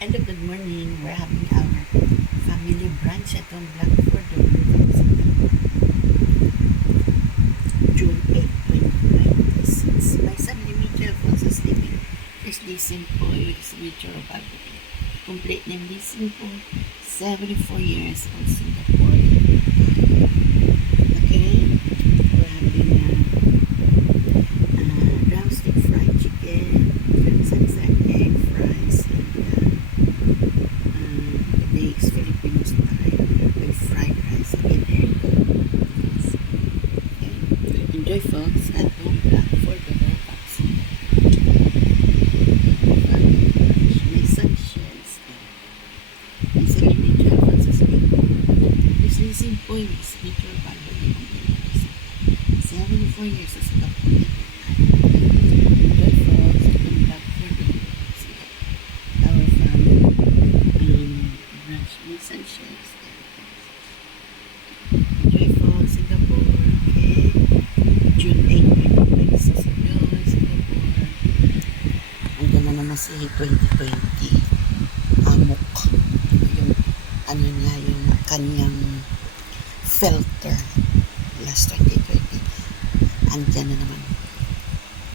Hello, good morning. We're having our family brunch at Blackford on June 8, 2026. My son Dimitri Alfonso sleeping is Lee Simple with signature of Albuquerque. Complete name Lee Simple, 74 years old, Singapore. Okay, we're having drumstick fried chicken, sunset egg fries, and bakes Filipino style with fried rice. Okay, there you go. Okay. Enjoy, folks, at home Blackford the World Cups. My son shares. My son Dimitri Alfonso speaking. This is simple with signature Barbary 74 years as a couple. Enjoy, folks, at home Blackford the World Cups. Our family brunch. My son shares. Enjoy, folks, Singapore. Okay. June 8, 2026. Enjoy, Singapore. Andyan na naman si 2020. Amok. Yung, ano niya, yung kanyang filter. Last 2020. Andyan na naman.